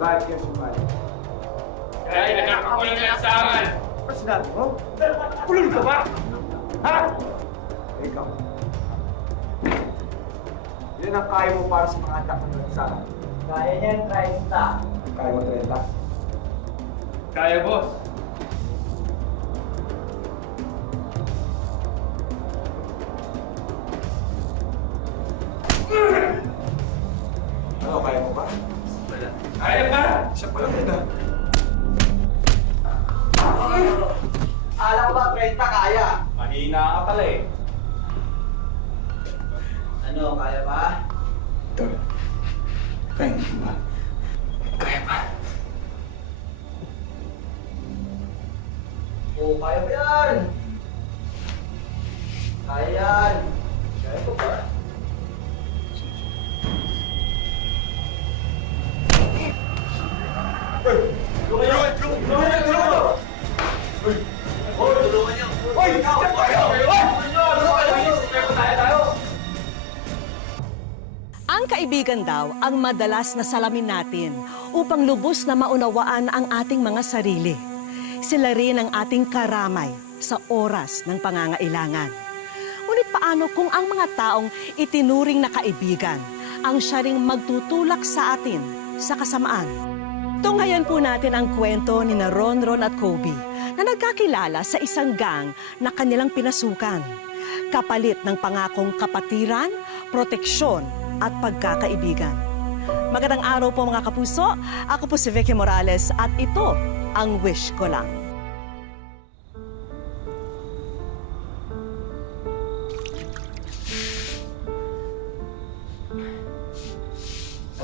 Bakit kayo sumali? Dahil nakakakulang na sa akin! Ano sinabi mo? Kulul ka ba? Ha? Ikaw. Yan ang kaya mo para sa mga anak ng bansa. Kaya niyan, 30. Kaya mo 30? Kaya, boss. Ano, kaya mo ba? Kaya pa! Siya pala kita. Alam ko ba 30 kaya? Mahina ka pala eh. Ano, kaya ba? Tol, kaya mo ba? Kaya ba? Oo, kaya ba yan? Kaya yan. Kaya ko ba? Ang kaibigan daw ang madalas na salamin natin upang lubos na maunawaan ang ating mga sarili. Sila rin ang ating karamay sa oras ng pangangailangan. Ngunit paano kung ang mga taong itinuring na kaibigan ang siya ring magtutulak sa atin sa kasamaan? Tunghayan po natin ang kwento ni na Ronron at Kobe na nagkakilala sa isang gang na kanilang pinasukan. Kapalit ng pangakong kapatiran, proteksyon at pagkakaibigan. Magandang araw po mga kapuso. Ako po si Vicky Morales at ito ang Wish Ko Lang.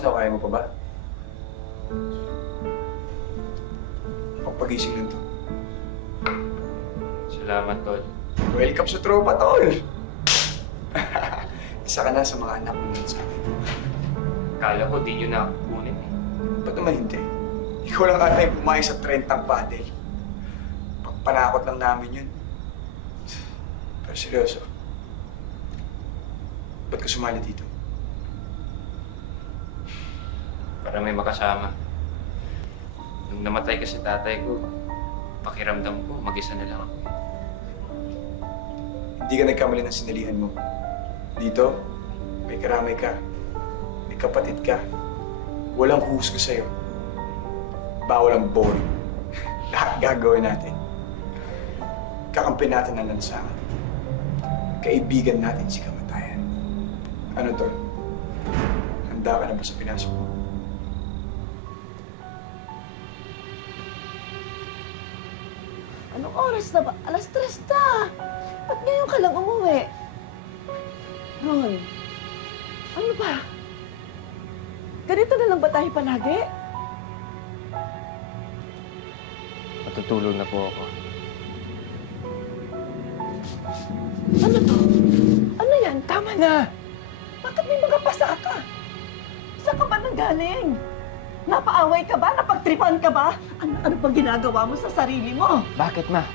Ano, kaya mo pa ba? Pagpagising lang to. Salamat, Tol. Welcome sa tropa, tol! Isa ka na sa mga anak mo sa akin. Kala ko di nyo na ako kukunin eh. Ba't naman hindi? Ikaw lang ata yung pumayag sa 30 paddle. Pagpanakot lang namin yun. Pero seryoso, ba't ka sumali dito? Para may makasama. Nung namatay kasi tatay ko, pakiramdam ko, mag-isa na lang ako. Hindi ka nagkamali ng sinalihan mo. Dito, may karamay ka. May kapatid ka. Walang husga sa'yo. Bawal ang boring. Lahat gagawin natin. Kakampi natin ang lansangan. Kaibigan natin si kamatayan. Ano, Tol? Handa ka na ba sa pinasok mo? Anong oras na ba? Alas 3 na. Ba't ngayon ka lang umuwi? Ron, ano ba? Ganito na lang ba tayo palagi? Matutulog na po ako. Ano to? Ano yan? Tama na. Bakit may mga pasa ka? Saan ka ba nanggaling? Napaaway ka ba? Napagtripan ka ba? Ano bang ginagawa mo sa sarili mo? Bakit, ma?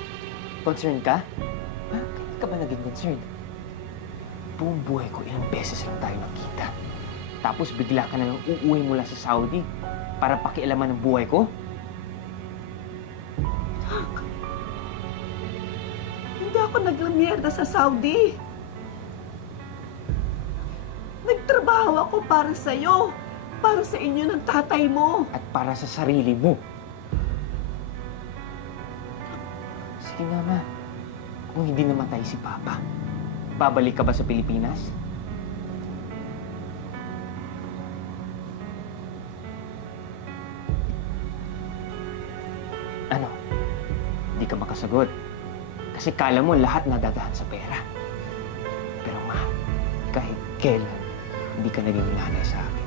Concerned ka? Bakit ka ba naging concerned? Buong buhay ko, ilang beses lang tayo nakita. Tapos bigla ka na lang uuwi mula sa Saudi para pakialaman ng buhay ko? Hindi ako naglamierda sa Saudi. Nagtrabaho ako para sa'yo. Para sa inyo ng tatay mo. At para sa sarili mo. Sige na, ma. Kung hindi namatay si Papa, babalik ka ba sa Pilipinas? Ano? Hindi ka makasagot. Kasi kala mo lahat nadadaan sa pera. Pero ma, kahit kailan, hindi ka naging nanay sa akin.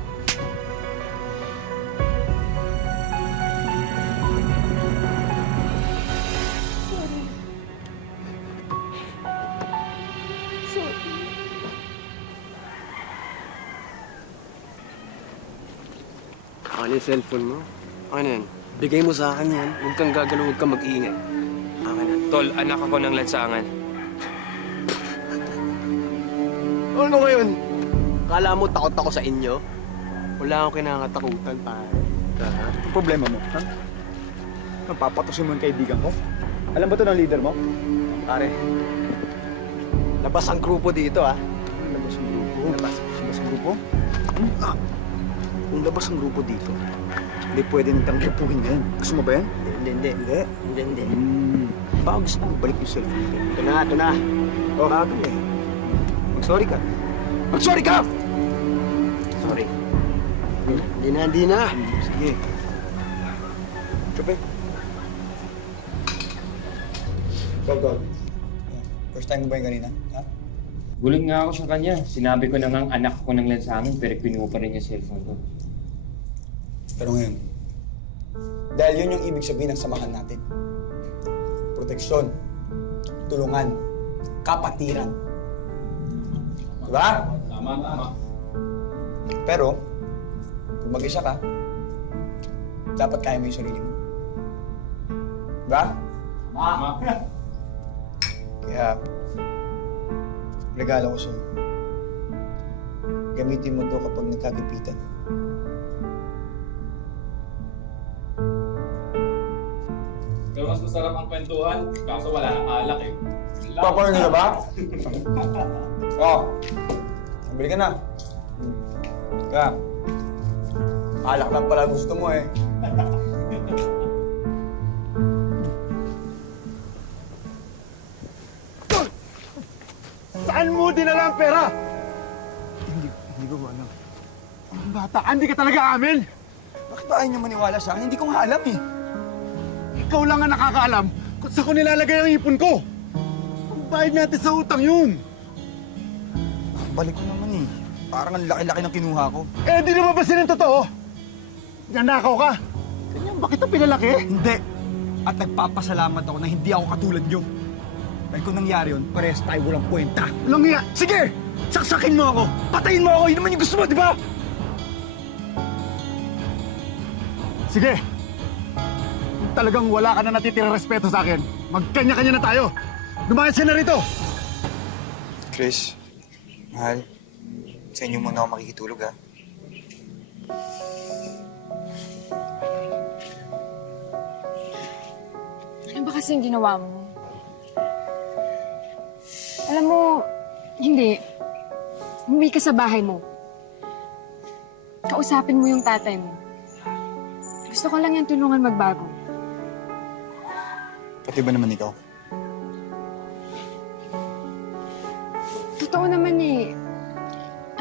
Sorry. Ano yung cellphone mo? Ano yan? Bigay mo sa akin yan. Huwag kang gagalaw, huwag kang mag-iingay. Akin na. Tol, anak ako ng lansangan. Ano ngayon? Kala mo takot ako sa inyo? Wala akong kinakatakutan, pare. kita, ha? Ang problema mo, ha? Napapatusin mo yung kaibigan ko? Alam ba to ng leader mo? Pare, labas ang grupo dito, ha? Labas ang grupo? Labas ang grupo? Kung labas ang grupo dito, hindi pwede nitang gripuhin ngayon. Gusto mo ba yan? Hindi. Baka gusto mo balik yung cellphone ko. Ito na. O, bago eh. Mag-sorry ka. Mag-sorry ka! Sorry. Hindi na. Sige. Chupe. Go. First time mo ba yung kanina? Ha? Guling nga ako sa kanya. Sinabi ko na nga anak ko ng lansangan pero pinuha pa rin yung cellphone ko. Pero ngayon, dahil yun yung ibig sabihin ng samahan natin. Proteksyon, tulungan, kapatiran. Diba? Tama. Pero, kung mag-isa ka, dapat kaya mo yung sarili mo. Diba? Tama. Kaya, regalo ko sa'yo. Gamitin mo to kapag nagkagipitan. Pero mas masarap ang kwentuhan, kaso wala nang alak eh. Popcorn nila ba? Oo. Bili ka na. Kaya, alak lang pala gusto mo eh. Saan mo dinala ang pera? Hindi ko alam. Ang bata ka, hindi ka talaga amin. Bakit ba ayaw niyo maniwala sa akin? Hindi ko nga alam eh. Ikaw lang ang nakakaalam kung saan ko nilalagay ang ipon ko. Ang bayad natin sa utang yun. Balik ko naman eh. Parang ang laki-laki ng kinuha ko. Eh, di lumabasin ang totoo. Nanakaw ka. Ganyan ba kita pinalaki? Hindi. At nagpapasalamat ako na hindi ako katulad niyo. Dahil kung nangyari yun, parehas tayo walang kwenta. Walang iya. Sige! Saksakin mo ako! Patayin mo ako! Yun naman yung gusto mo, di ba? Sige. Kung talagang wala ka na natitirang respeto sa akin, magkanya-kanya na tayo. Lumayas ka na rito. Chris, mahal, sa inyo muna ako makikitulog, ha? Ano ba kasing ginawa mo? Alam mo, hindi. Umuwi ka sa bahay mo. Kausapin mo yung tatay mo. Gusto ko lang yung tulungan magbago. Pati ba naman ikaw? Totoo naman eh.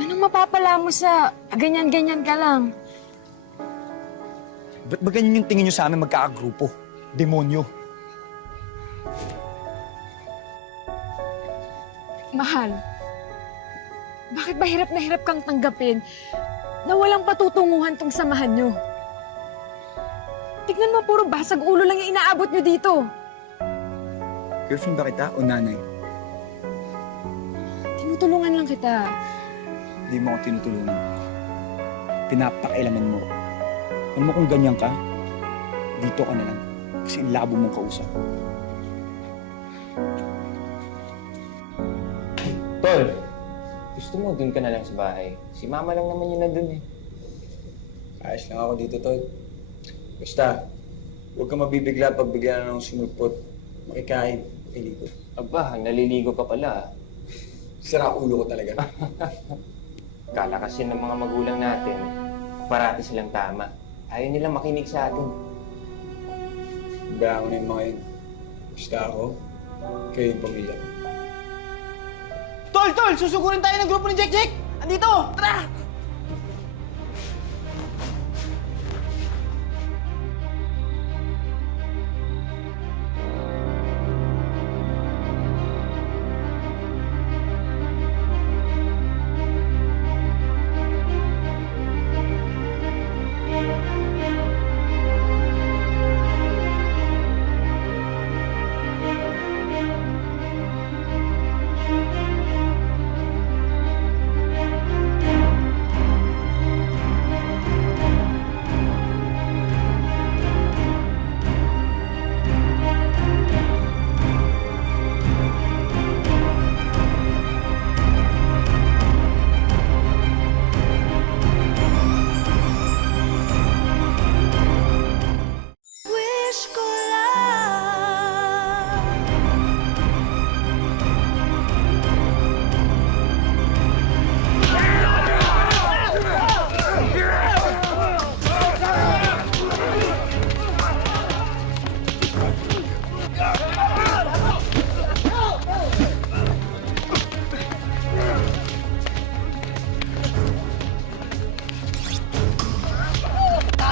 Anong mapapala mo sa ganyan-ganyan ka lang? Ba't ba ganyan yung tingin nyo sa amin magkakagrupo? Demonyo. Mahal, bakit ba hirap na hirap kang tanggapin na walang patutunguhan tong samahan nyo? Tignan mo, puro basag ulo lang yung inaabot nyo dito. Girlfriend ba kita o nanay? Tinutulungan lang kita. Hindi mo ako tinutulungan. Pinapakailaman mo. Alam mo kung ganyan ka, dito ka na lang. Kasi ang labo mong kausap. Tol, gusto mo dun ka na lang sa bahay? Si mama lang naman yun nandun eh. Ayos lang ako dito, Tol. Basta, huwag ka mabibigla pag bigla na ng sumulpot. Makikain, iligo. Aba, naliligo ka pala. Sira ulo ko talaga. Kala kasi ng mga magulang natin, parati silang tama. Ayaw nilang makinig sa atin. Bayaan ko na yung mga yun. Basta ako, kayo yung pamilya ko. Tol! Susugurin tayo ng grupo ni Jack! Andito! Tara!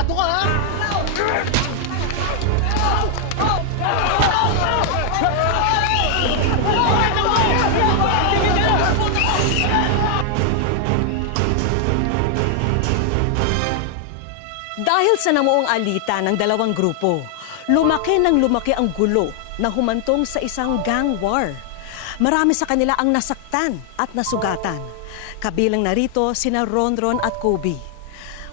Sigurado ka, ha? Dahil sa namuong alitan ng dalawang grupo, lumaki ang gulo na humantong sa isang gang war. Marami sa kanila ang nasaktan at nasugatan. Kabilang narito sina Ronron at Kobe.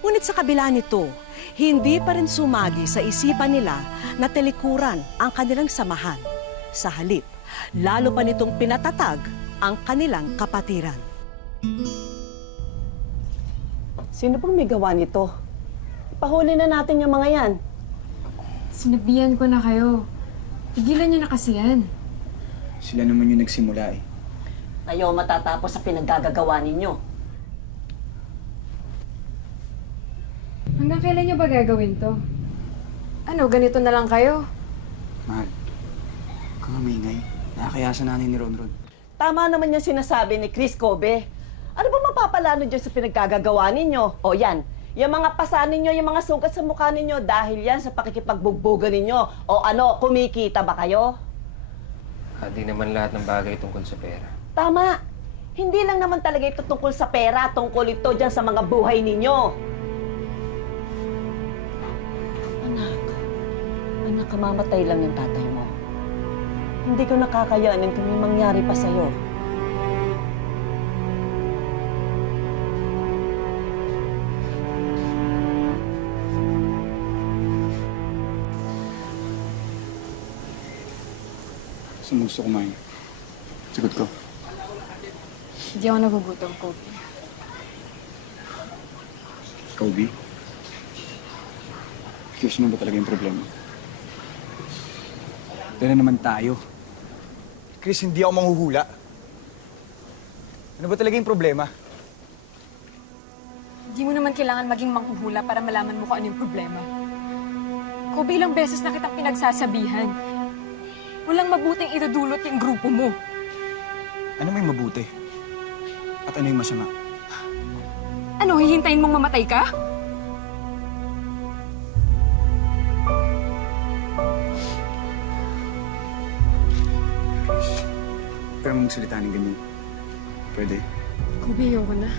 Ngunit sa kabila nito, hindi pa rin sumagi sa isipan nila na telikuran ang kanilang samahan. Sa halip, lalo pa nitong pinatatag ang kanilang kapatiran. Sino pong may gawa nito? Pahuli na natin yung mga yan. Sinabihan ko na kayo. Tigilan niyo na kasi yan. Sila naman yung nagsimula eh. Ayaw matatapos sa pinaggagawa ninyo. Hanggang kailan niyo ba gagawin to? Ano, ganito na lang kayo? Mahal, huwag kang maingay. Nakakayasan natin ni Ronron. Tama naman yung sinasabi ni Chris Kobe. Ano ba mapapalano dyan sa pinaggagawa ninyo? O yan, yung mga pasa ninyo, yung mga sugat sa mukha ninyo, dahil yan sa pakikipagbugbogan ninyo. O ano, kumikita ba kayo? Di naman lahat ng bagay tungkol sa pera. Tama. Hindi lang naman talaga ito tungkol sa pera, tungkol ito dyan sa mga buhay ninyo. Anak, kamamatay lang yung tatay mo. Hindi ko nakakayanin kung may mangyari pa sa'yo. Saan mo gusto kumain? Sagot ko. Hindi ako nagugutom, Kobe. Kobe? Chris, ano ba talaga yung problema? Ito na naman tayo. Chris, hindi ako manghuhula. Ano ba talaga yung problema? Hindi mo naman kailangan maging manghuhula para malaman mo kung ano yung problema. Kobe, ilang beses na kitang pinagsasabihan. Walang mabuting idudulot yung grupo mo. Ano may mabuti? At ano yung masama? Ano, hihintayin mong mamatay ka? Pero mong salita ng ganyan. Pwede. Kobe, ayoko na.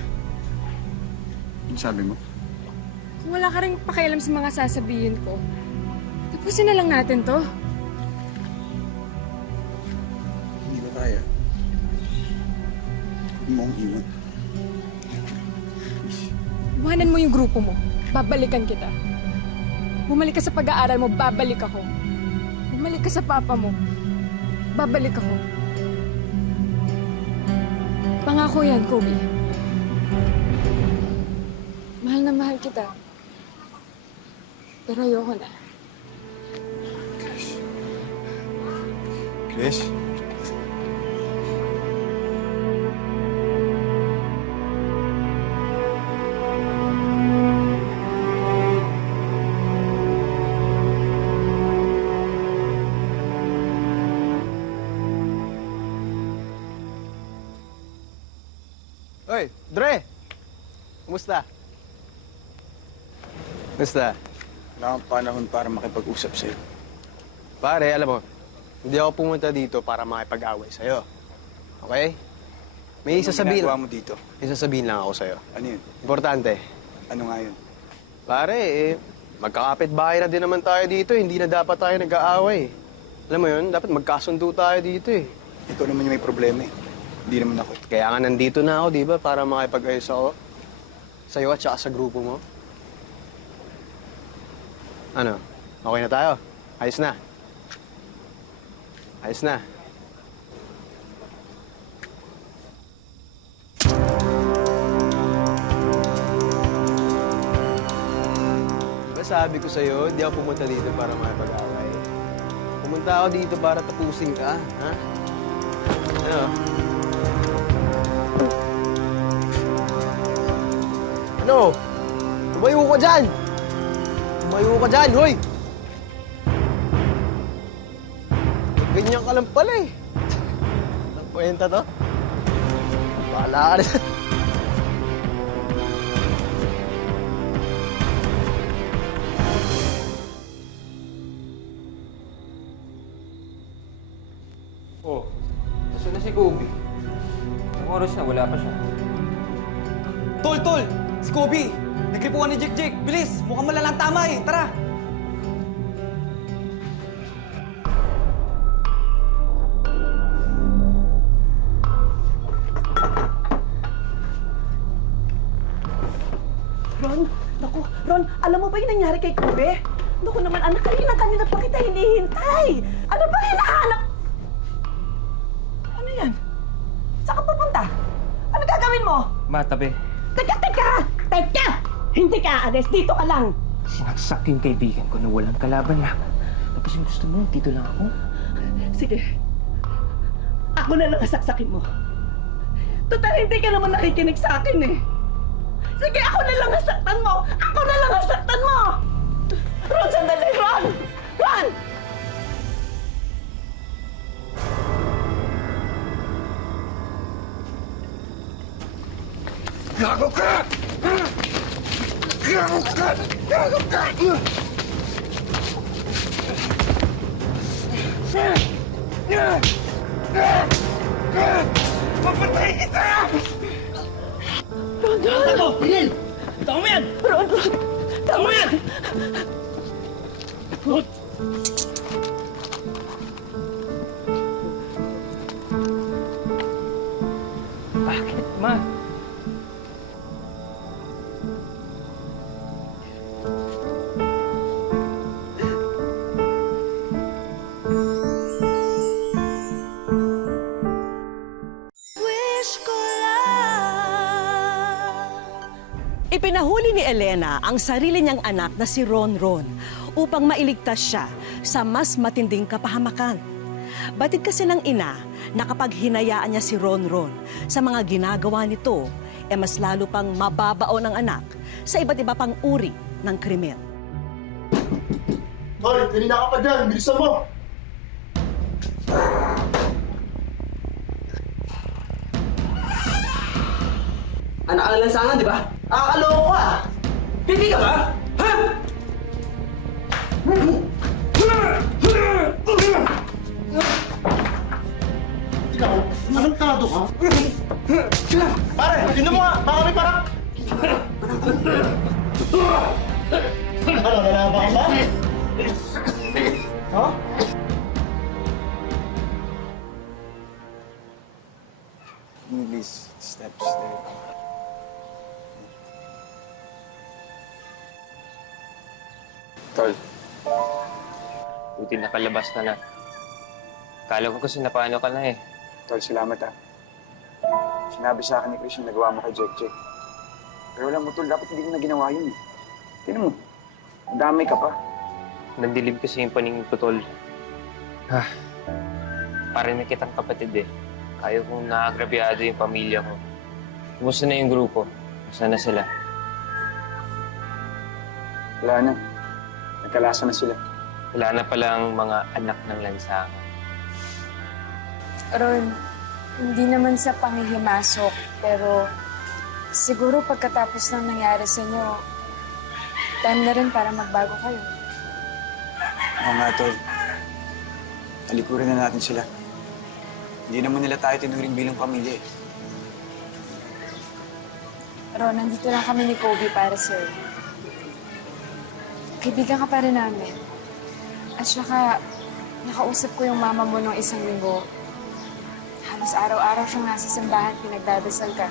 Ano sabi mo? Kung wala ka rin pakialam sa mga sasabihin ko, tapusin na lang natin to. Hindi ba kaya? Huwag mo akong iwan. Iwanan mo yung grupo mo. Babalikan kita. Bumalik ka sa pag-aaral mo, babalik ako. Bumalik ka sa papa mo. Babalik ako. Pangako yan, Kobe. Mahal na mahal kita. Pero ayoko na. Chris? Oy, Dre! Kumusta? Kumusta? Wala akong panahon para makipag-usap sa'yo. Pare, alam mo, hindi ako pumunta dito para makipag-away sa'yo. Okay? May sasabihin. Ginagawa mo dito? May sasabihin lang ako sa'yo. Ano yun? Importante. Ano nga yun? Pare, magkakapit-bahay na din naman tayo dito. Hindi na dapat tayo nag-aaway. Alam mo yun, dapat magkasundo tayo dito eh. Ikaw naman yung may problema eh. Hindi naman ako. Kaya nga nandito na ako, di ba? Para makipag-ayos ako sa'yo at saka sa grupo mo. Ano? Okay na tayo? Ayos na? Ayos na? Diba sabi ko sa'yo, hindi ako pumunta dito para makipag-away. Pumunta ako dito para tapusin ka, ha? Ano? Ano? Tumayo ka dyan! Tumayo ka dyan, hoy! Ganyan ka lang pala eh. Ang kwenta to. Bahala ka na. si Kobe? Ang oras na, wala pa siya. Tol! Si Kobe! Nagripuan ni Jake! Bilis! Mukhang malalang tama eh! Tara! Ron, naku, Ron, alam mo ba yung nangyari kay Kobe? Naku naman, anak, kanina pa kita hinihintay. Ano ba hinahanap? Ano yan? Saan ka pupunta? Ano gagawin mo? Ma, tabi. Teka! Hindi ka aalis, dito ka lang. Sinaksak yung kaibigan ko na walang kalaban lang. Tapos yung gusto mo, dito lang ako. Sige, ako na lang sasaksakin mo. Total, hindi ka naman nakikinig sa akin eh. Sige, ako na lang nasaktan mo! Ako na lang nasaktan mo! Ron, sandali! Ron! Ron! Gago ka! Gago ka! Gago ka! Papatay kita! Ron! Ano? Ron! Tama mo yan! Ron! Tama mo yan! Ron! Bakit, ma? Ipinahuli ni Elena ang sarili niyang anak na si Ronron upang mailigtas siya sa mas matinding kapahamakan. Batid kasi ng ina na kapag hinayaan niya si Ronron sa mga ginagawa nito, mas lalo pang mababao ng anak sa iba't iba pang uri ng krimen. Hoy, kanina ka pa dyan. Bilisan mo! Anak ka lang sana, di ba? Akakaloko ka! Hindi ka ba? Ha? Ikaw, anong ka? Pare, tinan mo nga! Baka may parak! Ano, nalaban ka ba? Ha? Please, step. Tol, buti nakalabas ka na. Kala ko kasi napaano ka na eh. Tol, salamat ah. Sinabi sa akin ni Chris yung nagawa mo kay Jack. Pero alam mo, Tol, dapat hindi ko na ginawa yun eh. Tingnan mo, damay ka pa. Nandilib kasi yung paningin ko, Tol. Parang may kitang kapatid eh. Ayaw kong naagrabyado yung pamilya ko. Kumusta na yung grupo? Kumusta na sila? Wala na. Nagkalasa na sila. Wala na palang mga anak ng lansangan. Ron, hindi naman sa panghihimasok, pero siguro pagkatapos ng nangyari sa inyo, time na rin para magbago kayo. Oo nga, Tol. Talikurin na natin sila. Hindi naman nila tayo tinuring bilang pamilya eh. Ron, nandito lang kami ni Kobe para sa'yo. Kaibigan ka pa rin namin. At saka, nakausap ko yung mama mo nung isang linggo. Halos araw-araw siyang nasa simbahan, pinagdadasal ka.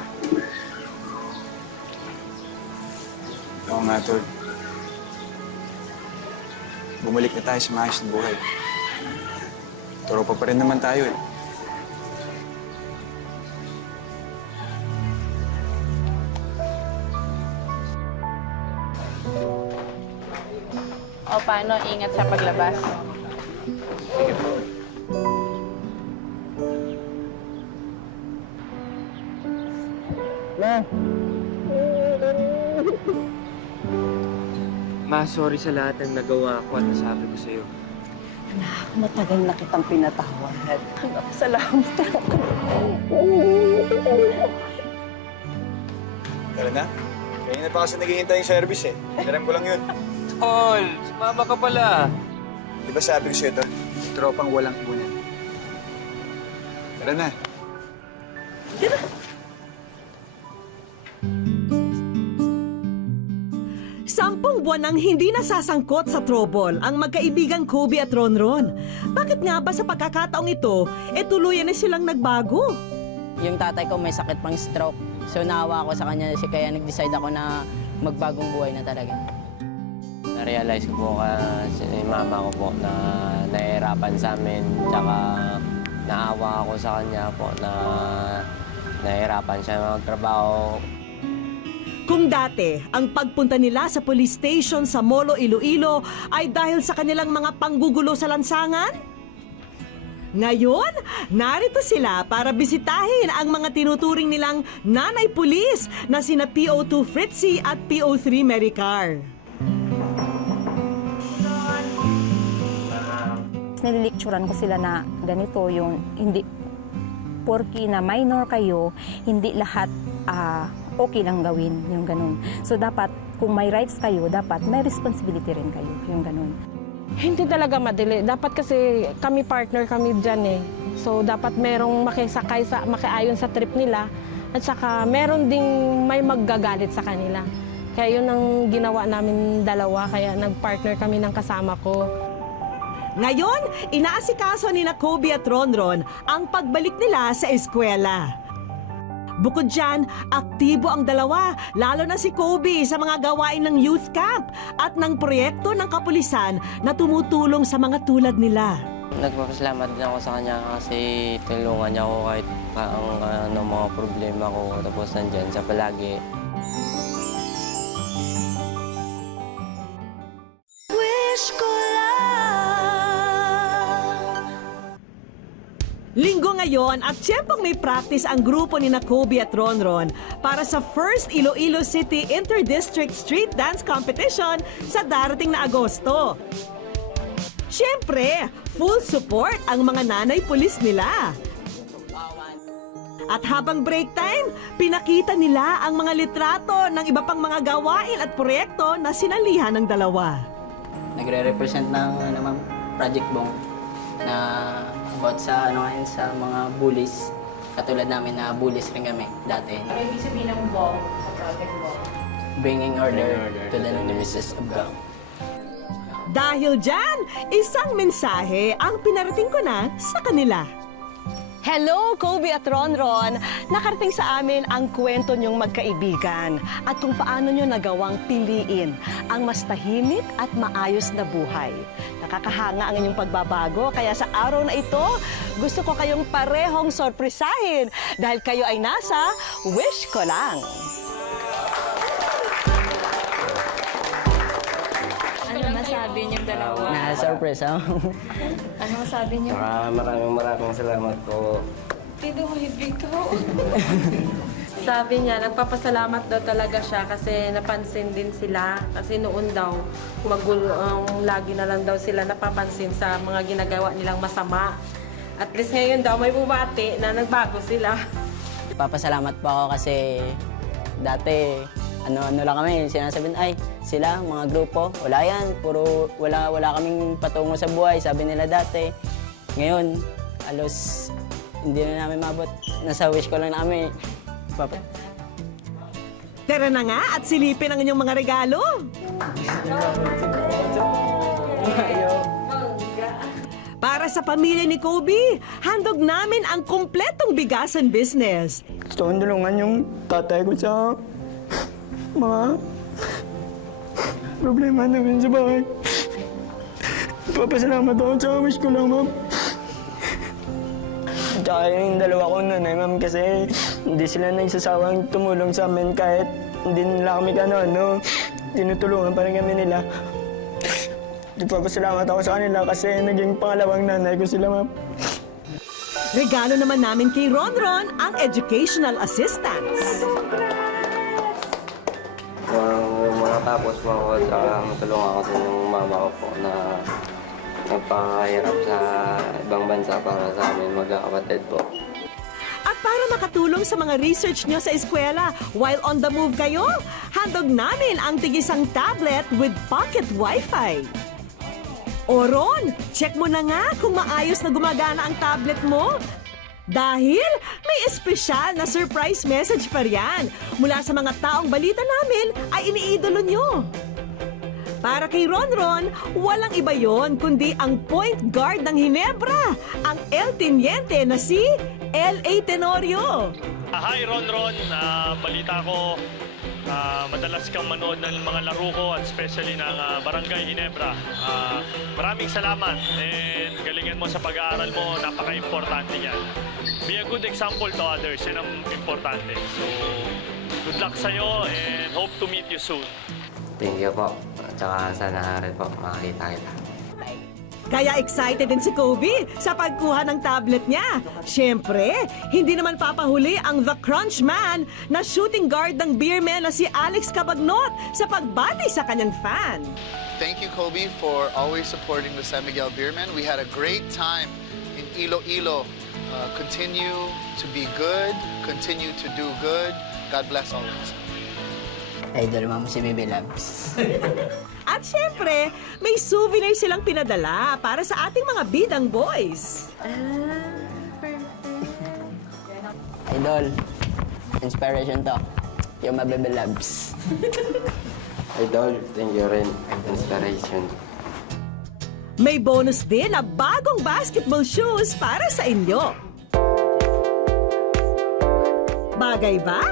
Oo nga, Tol. Bumalik na tayo sa maayos na buhay. Tropa pa rin naman tayo eh. O paano, ingat sa paglabas. Sige po. Ma, sorry sa lahat ng nagawa ko at nasabi ko sa'yo. Anak, matagal na kitang pinatawad. Anak, salamat ako. Tara na. Kanina pa kasi naghihintay yung service eh. Alam ko lang yun. Tol, sumama ka pala. Di ba sabi ko sa'yo, Tol? Tropang walang iwanan. Tara na. Tira. Sampung buwan nang hindi nasasangkot sa trouble ang magkaibigang Kobe at Ronron. Bakit nga ba sa pagkakataong ito, tuluyan na silang nagbago? Yung tatay ko may sakit pang stroke. So naawa ako sa kanya kaya nag-decide ako na magbagong buhay na talaga. Na-realize ko po kasi yung mama ko po na nahihirapan sa amin. Tsaka naawa ako sa kanya po na nahihirapan siya magtrabaho. Kung dati, ang pagpunta nila sa police station sa Molo, Iloilo ay dahil sa kanilang mga panggugulo sa lansangan, ngayon, narito sila para bisitahin ang mga tinuturing nilang nanay pulis na sina PO2 Fritzy at PO3 Maricar. Nililecturan ko sila na ganito yung hindi porky na minor kayo, hindi lahat okay lang gawin yung ganun. So dapat kung may rights kayo, dapat may responsibility rin kayo yung ganun. Hindi talaga madali. Dapat kasi kami partner kami dyan eh. So dapat merong makisakay sa makiayon sa trip nila at saka meron ding may maggagalit sa kanila. Kaya yun ang ginawa namin dalawa, kaya nagpartner kami ng kasama ko. Ngayon, inaasikaso ni na Kobe at Ronron ang pagbalik nila sa eskwela. Bukod dyan, aktibo ang dalawa, lalo na si Kobe sa mga gawain ng youth camp at ng proyekto ng kapulisan na tumutulong sa mga tulad nila. Nagpapasalamat din ako sa kanya kasi tulungan niya ako kahit ang mga problema ko. Tapos nandyan siya palagi. Linggo ngayon at siyempong may practice ang grupo ni na Kobe at Ronron para sa first Iloilo City Inter-District Street Dance Competition sa darating na Agosto. Siyempre, full support ang mga nanay pulis nila. At habang break time, pinakita nila ang mga litrato ng iba pang mga gawain at proyekto na sinalihan ng dalawa. Nagre-represent ng ma'am, Project Bong na about sa ngayon sa mga bullies. Katulad namin na bullies rin kami dati. Ano ibig sabihin ng Bong sa Project Bong? Bringing order to the nemesis of God. Dahil dyan, isang mensahe ang pinarating ko na sa kanila. Hello, Kobe at Ronron! Nakarating sa amin ang kwento niyong magkaibigan at kung paano niyo nagawang piliin ang mas tahimik at maayos na buhay. Nakakahanga ang inyong pagbabago, kaya sa araw na ito, gusto ko kayong parehong sorpresahin dahil kayo ay nasa Wish Ko Lang. Ano masabi niyong dalawa? Na-surprise, ha? Ano masabi niyo? Maraming salamat po. Pido mo ikaw. Sabi niya, nagpapasalamat daw talaga siya kasi napansin din sila. Kasi noon daw, lagi na lang daw sila napapansin sa mga ginagawa nilang masama. At least ngayon daw may bumati na nagbago sila. Papasalamat po ako kasi dati ano lang kami, sinasabihin, ay, sila, mga grupo, wala yan, wala kaming patungo sa buhay, sabi nila dati. Ngayon, alos, hindi na namin mabot. Nasa wish ko lang namin. Tara na nga at silipin ang inyong mga regalo. Para sa pamilya ni Kobe, handog namin ang kumpletong bigasan business. Gusto kong tulungan yung tatay ko sa mga problema namin sa bahay. Papasalamat ako sa wish ko lang, ma'am. Tsaka yung dalawa kong nanay, ma'am, kasi hindi sila nagsasawang tumulong sa amin kahit hindi nila kami tinutulungan pa rin kami nila. Nagpapasalamat ako sa kanila kasi naging pangalawang nanay ko sila, ma'am. Regalo naman namin kay Ronron ang educational assistance. Makatapos po ako at matulungan ako ng mama ko po na nagpahirap sa ibang bansa para sa amin magkakapatid po. At para makatulong sa mga research nyo sa eskwela while on the move kayo, handog namin ang tigisang tablet with pocket wifi. O Ron, check mo na nga kung maayos na gumagana ang tablet mo. Dahil may espesyal na surprise message pa riyan mula sa mga taong balita namin ay iniidolo nyo. Para kay Ronron, walang iba yon kundi ang point guard ng Hinebra, ang El Teniente na si L.A. Tenorio. Hi Ronron, balita ko madalas kang manood ng mga laro ko at especially ng Barangay Hinebra. Maraming salamat and galingan mo sa pag-aaral mo, napaka-importante yan. Be a good example to others, yan ang importante. So, good luck sa'yo and hope to meet you soon. Thank you po. Tsaka sana rin po makakita kita. Kaya excited din si Kobe sa pagkuha ng tablet niya. Siyempre, hindi naman papahuli ang The Crunch Man na shooting guard ng Beerman na si Alex Cabagnot sa pagbati sa kanyang fan. Thank you, Kobe, for always supporting the San Miguel Beermen. We had a great time in Iloilo. Continue to be good. Continue to do good. God bless always. Idol mo si Baby Labs. At syempre, may souvenir silang pinadala para sa ating mga bidang boys. Idol, inspiration to. Yung mga Baby Labs. Idol, thank you rin. Inspiration. May bonus din na bagong basketball shoes para sa inyo. Bagay ba?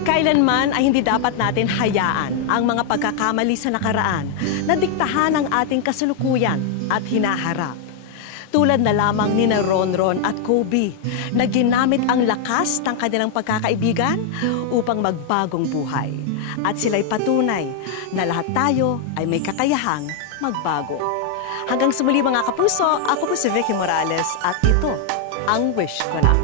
Kailanman ay hindi dapat natin hayaan ang mga pagkakamali sa nakaraan na diktahan ang ating kasalukuyan at hinaharap. Tulad na lamang ni na Ronron at Kobe na ginamit ang lakas ng kanilang pagkakaibigan upang magbagong buhay. At sila'y patunay na lahat tayo ay may kakayahang magbago. Hanggang sa muli mga kapuso, ako po si Vicky Morales at ito ang Wish Ko Na.